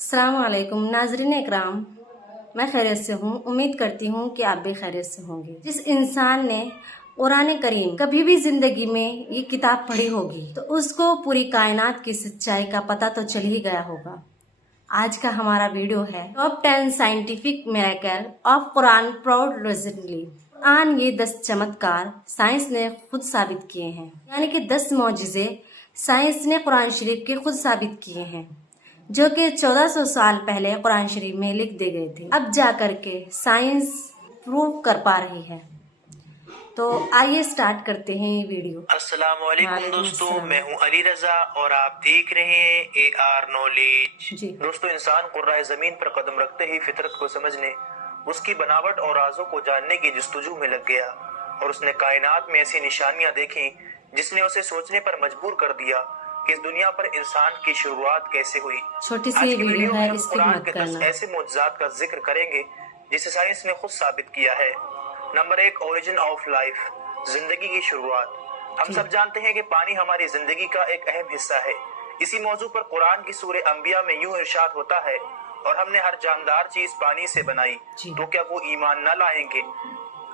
अस्सलाम वालेकुम नाजरीन इकराम, मैं खैरियत से हूँ। उम्मीद करती हूँ कि आप भी खैरियत से होंगे। जिस इंसान ने कुरान करीम कभी भी जिंदगी में ये किताब पढ़ी होगी तो उसको पूरी कायनात की सच्चाई का पता तो चल ही गया होगा। आज का हमारा वीडियो है top 10 scientific miracle of Quran प्रोड रिसेंटली। कुरान ये 10 चमत्कार साइंस ने खुद साबित किए हैं, यानी कि 10 मौजिजे साइंस ने कुरान शरीफ के खुद साबित किए हैं, जो कि 1400 साल पहले कुरान शरीफ में लिख दिए गए थे। अब जा करके साइंस प्रूव कर पा रही है। तो आइए स्टार्ट करते हैं ये वीडियो। अस्सलाम वालेकुम दोस्तों, मैं हूं अली रजा और आप देख रहे हैं AR नॉलेज। दोस्तों, इंसान कुर्राए जमीन पर कदम रखते ही फितरत को समझने, उसकी बनावट और राजों को जानने की जस्तजू में लग गया और उसने कायनात में ऐसी निशानियां देखी जिसने उसे सोचने पर मजबूर कर दिया कि इस दुनिया पर इंसान की शुरुआत कैसे हुई। छोटी सी वीडियो है, इसकी कुरान के 10 ऐसे मुअज्जिज़ात का जिक्र करेंगे जिसे साइंस ने खुद साबित किया है। नंबर 1, ओरिजिन ऑफ लाइफ, जिंदगी की शुरुआत। हम सब जानते हैं कि पानी हमारी जिंदगी का एक अहम हिस्सा है। इसी मौजू पर कुरान की सूरह अंबिया में यूं इरशाद होता है, और हमने हर जानदार चीज पानी से बनाई, तो क्या वो ईमान न लाएंगे।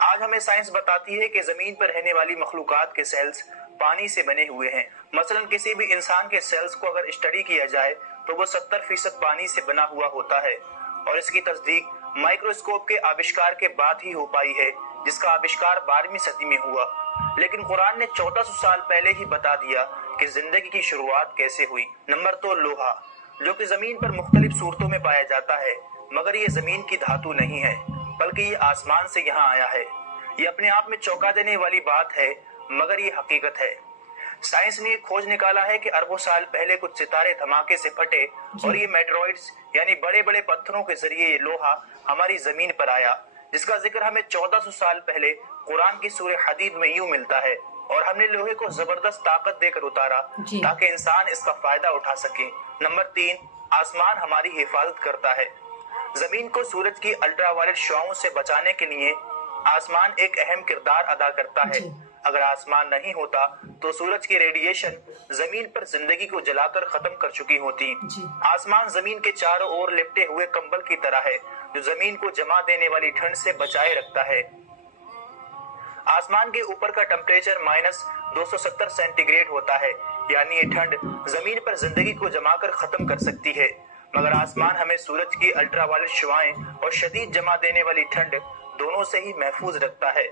आज हमें साइंस बताती है कि जमीन पर रहने वाली मखलूकात के सेल्स पानी से बने हुए हैं। मसलन किसी भी इंसान के सेल्स को अगर स्टडी किया जाए तो वो 70% पानी से बना हुआ होता है, और इसकी तस्दीक माइक्रोस्कोप के आविष्कार के बाद ही हो पाई है, जिसका आविष्कार 12वीं सदी में हुआ। लेकिन कुरान ने 1400 साल पहले ही बता दिया कि जिंदगी की शुरुआत कैसे हुई। नंबर 2, लोहा, जो कि जमीन पर मुख्तलिफ सूरतों में पाया जाता है, मगर ये जमीन की धातु नहीं है, बल्कि ये आसमान से यहाँ आया है। ये अपने आप में चौंका देने वाली बात है, मगर ये हकीकत है। साइंस ने खोज निकाला है कि अरबों साल पहले कुछ सितारे धमाके से फटे और ये मेटेरॉइड्स यानी बड़े बड़े पत्थरों के जरिए ये लोहा हमारी जमीन पर आया, जिसका जिक्र हमें 1400 साल पहले कुरान की सूरह हदीद में यूं मिलता है। और हमने लोहे को जबरदस्त ताकत देकर उतारा ताकि इंसान इसका फायदा उठा सके। नंबर 3, आसमान हमारी हिफाजत करता है। जमीन को सूरज की अल्ट्रावायलेट शुआओं से बचाने के लिए आसमान एक अहम किरदार अदा करता है। अगर आसमान नहीं होता तो सूरज की रेडिएशन जमीन पर जिंदगी को जलाकर खत्म कर चुकी होती। आसमान जमीन के चारों ओर लिपटे हुए कंबल की तरह है, जो जमीन को जमा देने वाली ठंड से बचाए रखता है। आसमान के ऊपर का टेम्परेचर -270 सेंटीग्रेड होता है, यानी ये ठंड जमीन पर जिंदगी को जमाकर खत्म कर सकती है, मगर आसमान हमें सूरज की अल्ट्रावायलेट शुआएं और शदीद जमा देने वाली ठंड दोनों से ही महफूज रखता है।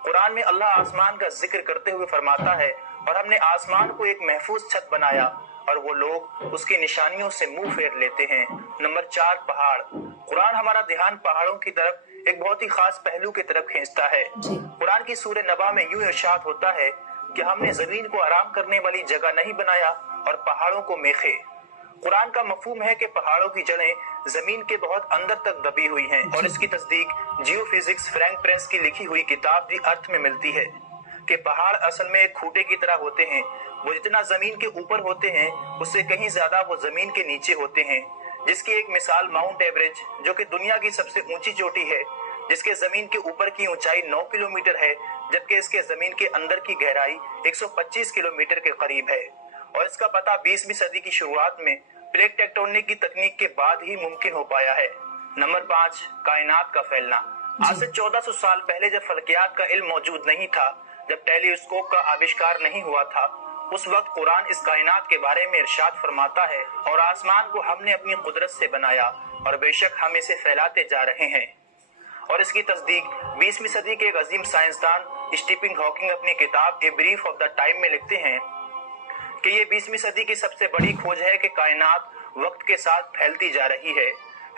कुरान में अल्लाह आसमान का जिक्र करते हुए फरमाता है, और हमने आसमान को एक महफूज छत बनाया और वो लोग उसकी निशानियों से मुंह फेर लेते हैं। नंबर 4, पहाड़। कुरान हमारा ध्यान पहाड़ों की तरफ एक बहुत ही खास पहलू की तरफ खींचता है। कुरान की सूरह नबा में यूं इरशाद होता है कि हमने जमीन को आराम करने वाली जगह नहीं बनाया और पहाड़ों को मेखे। कुरान का मफहूम है कि पहाड़ों की जड़ें जमीन के बहुत अंदर तक दबी हुई हैं, और इसकी तस्दीक जियोफिजिक्स फ्रैंक प्रेंस की लिखी हुई किताब दी अर्थ में मिलती है कि पहाड़ असल में एक खूंटे की तरह होते हैं। वो जितना जमीन के ऊपर होते हैं उससे कहीं ज्यादा वो जमीन के नीचे होते हैं, जिसकी एक मिसाल माउंट एवरेस्ट, जो कि दुनिया की सबसे ऊंची चोटी है, जिसके जमीन के ऊपर की ऊंचाई 9 किलोमीटर है, जबकि इसके जमीन के अंदर की गहराई 125 किलोमीटर के करीब है। और इसका पता 20वीं सदी की शुरुआत में प्लेट टेक्टोनिक की तकनीक के बाद ही मुमकिन हो पाया है। नंबर 5, कायनात का फैलना। आज से 1400 साल पहले जब फल्कियात का इल्म मौजूद नहीं था, जब टेलीस्कोप का आविष्कार नहीं हुआ था, उस वक्त कुरान इस कायनात के बारे में इरशाद फरमाता है, और आसमान को हमने अपनी कुदरत से बनाया और बेशक हम इसे फैलाते जा रहे हैं। और इसकी तस्दीक 20वीं सदी के एक अजीम साइंसदान स्टीफन हॉकिंग अपनी किताब a brief of the time में लिखते हैं कि ये 20वीं सदी की सबसे बड़ी खोज है कि कायनात वक्त के साथ फैलती जा रही है।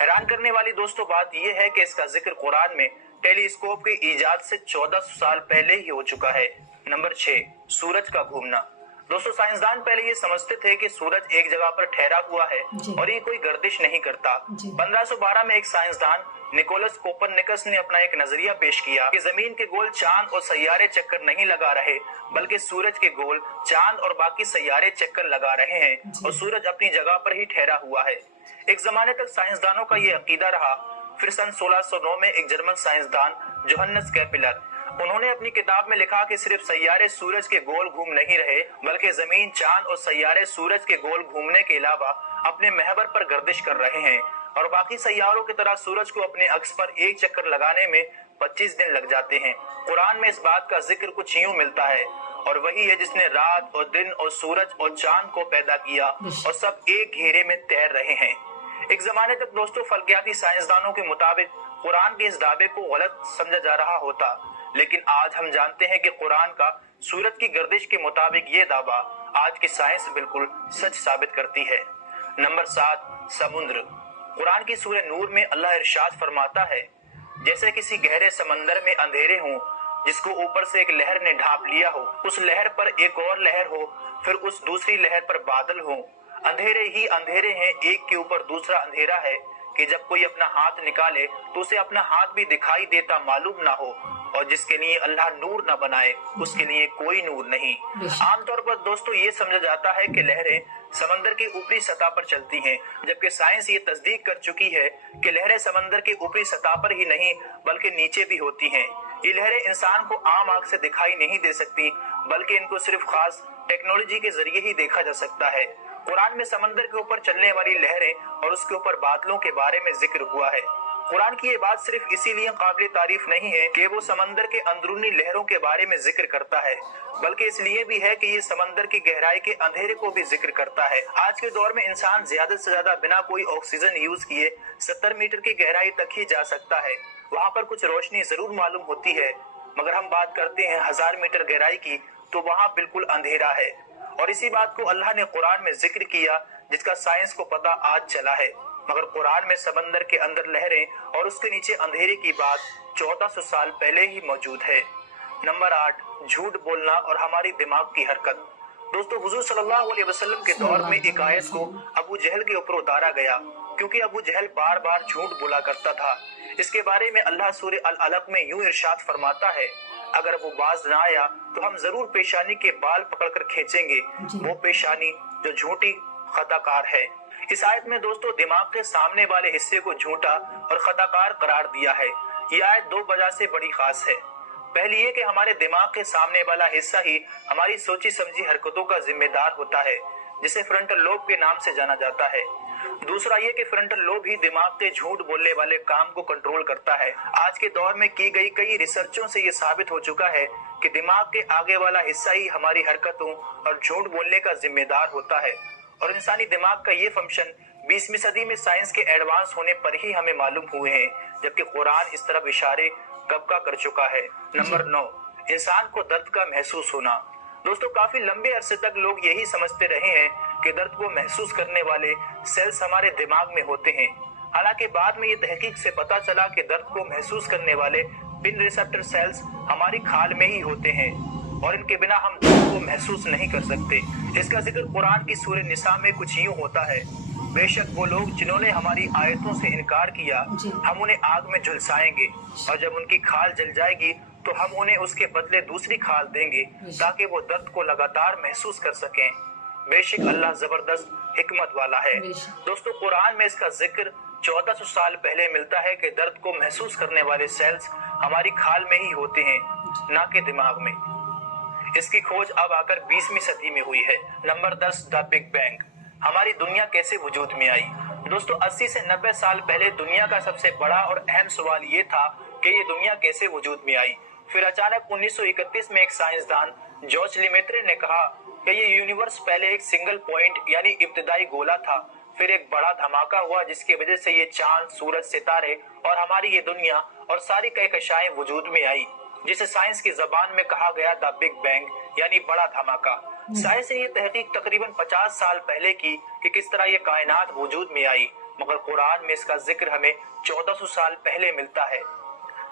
हैरान करने वाली दोस्तों बात यह है कि इसका जिक्र कुरान में टेलीस्कोप के इजाद से 1400 साल पहले ही हो चुका है। नंबर 6, सूरज का घूमना। दोस्तों, साइंसदान पहले ये समझते थे कि सूरज एक जगह पर ठहरा हुआ है और ये कोई गर्दिश नहीं करता। 1512 में एक साइंसदान निकोलस कोपरनिकस ने अपना एक नजरिया पेश किया कि जमीन के गोल चांद और सैयारे चक्कर नहीं लगा रहे, बल्कि सूरज के गोल चांद और बाकी सैयारे चक्कर लगा रहे हैं, और सूरज अपनी जगह पर ही ठहरा हुआ है। एक जमाने तक साइंसदानों का ये अकीदा रहा। फिर सन 1609 में एक जर्मन साइंसदान जोहान्स केपलर, उन्होंने अपनी किताब में लिखा कि सिर्फ सैयारे सूरज के गोल घूम नहीं रहे, बल्कि जमीन, चांद और सैयारे सूरज के गोल घूमने के अलावा अपने महवर पर गर्दिश कर रहे हैं और बाकी सैयारों की तरह सूरज को अपने अक्स पर एक चक्कर लगाने में 25 दिन लग जाते हैं। कुरान में इस बात का जिक्र कुछ यूं मिलता है, और वही है जिसने रात और दिन और सूरज और चांद को पैदा किया और सब एक घेरे में तैर रहे हैं। एक जमाने तक दोस्तों फल्कियाती साइंसदानों के मुताबिक कुरान के इस दावे को गलत समझा जा रहा होता, लेकिन आज हम जानते हैं कि कुरान का सूरज की गर्दिश के मुताबिक ये दावा आज की साइंस बिल्कुल सच साबित करती है। नंबर 7, समुद्र। कुरान की सूरह नूर में अल्लाह इरशाद फरमाता है, जैसे किसी गहरे समंदर में अंधेरे हों जिसको ऊपर से एक लहर ने ढांप लिया हो, उस लहर पर एक और लहर हो, फिर उस दूसरी लहर पर बादल हो। अंधेरे ही अंधेरे हैं, एक के ऊपर दूसरा अंधेरा है कि जब कोई अपना हाथ निकाले तो उसे अपना हाथ भी दिखाई देता मालूम ना हो, और जिसके लिए अल्लाह नूर न बनाए उसके लिए कोई नूर नहीं। आमतौर पर दोस्तों ये समझा जाता है कि लहरें समंदर की ऊपरी सतह पर चलती हैं, जबकि साइंस ये तस्दीक कर चुकी है कि लहरें समंदर की ऊपरी सतह पर ही नहीं बल्कि नीचे भी होती हैं। ये लहरें इंसान को आम आंख से दिखाई नहीं दे सकती, बल्कि इनको सिर्फ खास टेक्नोलॉजी के जरिए ही देखा जा सकता है। कुरान में समंदर के ऊपर चलने वाली लहरें और उसके ऊपर बादलों के बारे में जिक्र हुआ है। कुरान की ये बात सिर्फ इसीलिए काबिल तारीफ नहीं है कि वो समंदर के अंदरूनी लहरों के बारे में जिक्र करता है, बल्कि इसलिए भी है कि ये समंदर की गहराई के अंधेरे को भी जिक्र करता है। आज के दौर में इंसान ज्यादा से ज्यादा बिना कोई ऑक्सीजन यूज किए 70 मीटर की गहराई तक ही जा सकता है। वहाँ पर कुछ रोशनी जरूर मालूम होती है, मगर हम बात करते हैं 1000 मीटर गहराई की तो वहाँ बिल्कुल अंधेरा है। और इसी बात को अल्लाह ने कुरान में जिक्र किया जिसका साइंस को पता आज चला है, मगर कुरान में समंदर के अंदर लहरें और उसके नीचे अंधेरे की बात 1400 साल पहले ही मौजूद है। नंबर 8, झूठ बोलना और हमारी दिमाग की हरकत। दोस्तों हुजूर सल्लल्लाहु अलैहि वसल्लम के दौर में एक आयत को अबू जहल के ऊपर उतारा गया, क्योंकि अबू जहल बार बार झूठ बोला करता था। इसके बारे में अल्लाह सूरह अल अलक में यूं इरशाद फरमाता है, अगर वो बाज न आया तो हम जरूर पेशानी के बाल पकड़कर खींचेंगे, वो पेशानी जो झूठी खताकार है। इस आयत में दोस्तों दिमाग के सामने वाले हिस्से को झूठा और खताकार करार दिया है। ये आयत 2 वजह से बड़ी खास है। पहली ये कि हमारे दिमाग के सामने वाला हिस्सा ही हमारी सोची समझी हरकतों का जिम्मेदार होता है, जिसे फ्रंटल लोब के नाम से जाना जाता है। दूसरा ये कि फ्रंटल लोब ही दिमाग के झूठ बोलने वाले काम को कंट्रोल करता है। आज के दौर में की गई कई रिसर्चों से ये साबित हो चुका है कि दिमाग के आगे वाला हिस्सा ही हमारी हरकतों और झूठ बोलने का जिम्मेदार होता है, और इंसानी दिमाग का ये फंक्शन 20वीं सदी में साइंस के एडवांस होने पर ही हमें मालूम हुए हैं, जबकि कुरान इस तरफ इशारे कब का कर चुका है। नंबर 9, इंसान को दर्द का महसूस होना। दोस्तों काफी लंबे अरसे तक लोग यही समझते रहे हैं कि दर्द को महसूस करने वाले सेल्स हमारे दिमाग में होते हैं। हालांकि बाद में ये तहकीक से पता चला कि दर्द को महसूस करने वाले पिन रिसेप्टर सेल्स हमारी खाल में ही होते हैं, और इनके बिना हम दर्द को महसूस नहीं कर सकते। इसका जिक्र कुरान की सूरह निसा में कुछ यूं होता है, बेशक वो लोग जिन्होंने हमारी आयतों से इनकार किया हम उन्हें आग में झुलसाएंगे, और जब उनकी खाल जल जाएगी तो हम उन्हें उसके बदले दूसरी खाल देंगे ताकि वो दर्द को लगातार महसूस कर सकें। बेशक अल्लाह जबरदस्त हिकमत वाला है। दोस्तों कुरान में इसका जिक्र 1400 साल पहले मिलता है कि दर्द को महसूस करने वाले सेल्स हमारी खाल में ही होते हैं, ना कि दिमाग में। इसकी खोज अब आकर 20वीं सदी में हुई है। Number 10, the big bang. हमारी दुनिया कैसे वजूद में आई। दोस्तों 80 से 90 साल पहले दुनिया का सबसे बड़ा और अहम सवाल ये था कि ये दुनिया कैसे वजूद में आई। फिर अचानक 1931 में एक साइंसदान जॉर्ज लेमेत्रे ने कहा कि ये यूनिवर्स पहले एक सिंगल पॉइंट यानी इब्तिदाई गोला था, फिर एक बड़ा धमाका हुआ जिसकी वजह से ये चांद, सूरज, सितारे और हमारी ये दुनिया और सारी कहकशाएं वजूद में आई, जिसे साइंस की जबान में कहा गया द बिग बैंग यानी बड़ा धमाका। साइंस ने ये तहकीक तकरीबन 50 साल पहले की कि किस तरह ये कायनात वजूद में आई, मगर कुरान में इसका जिक्र हमें 1400 साल पहले मिलता है।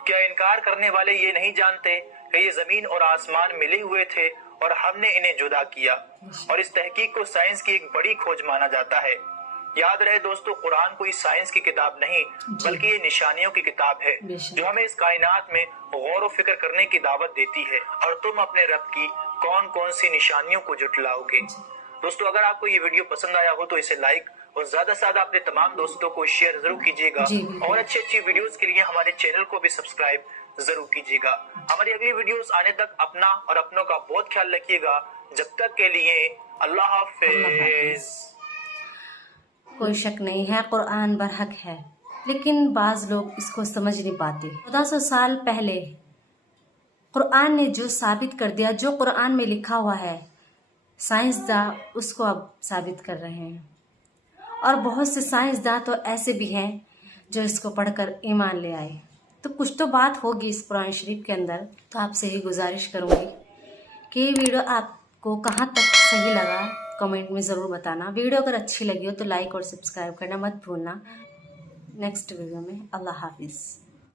क्या इनकार करने वाले ये नहीं जानते कि ये जमीन और आसमान मिले हुए थे और हमने इन्हें जुदा किया, और इस तहकीक को साइंस की एक बड़ी खोज माना जाता है। याद रहे दोस्तों, कुरान कोई साइंस की किताब नहीं बल्कि ये निशानियों की किताब है जो हमें इस कायनात में गौर व फिक्र करने की दावत देती है, और तुम अपने रब की कौन कौन सी निशानियों को जुटलाओगे। दोस्तों अगर आपको ये वीडियो पसंद आया हो तो इसे लाइक और ज्यादा से ज्यादा अपने तमाम दोस्तों को शेयर जरूर कीजिएगा, और अच्छी वीडियोस के लिए हमारे चैनल को भी सब्सक्राइब जरूर कीजिएगा। हमारी अगली वीडियोस आने तक अपना और अपनों का बहुत ख्याल रखिएगा। जब तक के लिए अल्लाह हाफिज। कोई शक नहीं है, कुरान बरहक है, लेकिन बाज लोग इसको समझ नहीं पाते। 1400 साल पहले कुरान ने जो साबित कर दिया, जो कुरान में लिखा हुआ है, साइंसदां उसको अब साबित कर रहे हैं। और बहुत से साइंसदां तो ऐसे भी हैं जो इसको पढ़कर ईमान ले आए। तो कुछ तो बात होगी इस कुरान शरीफ के अंदर। तो आपसे ही गुजारिश करूँगी कि ये वीडियो आपको कहाँ तक सही लगा, कमेंट में ज़रूर बताना। वीडियो अगर अच्छी लगी हो तो लाइक और सब्सक्राइब करना मत भूलना। नेक्स्ट वीडियो में अल्लाह हाफिज़।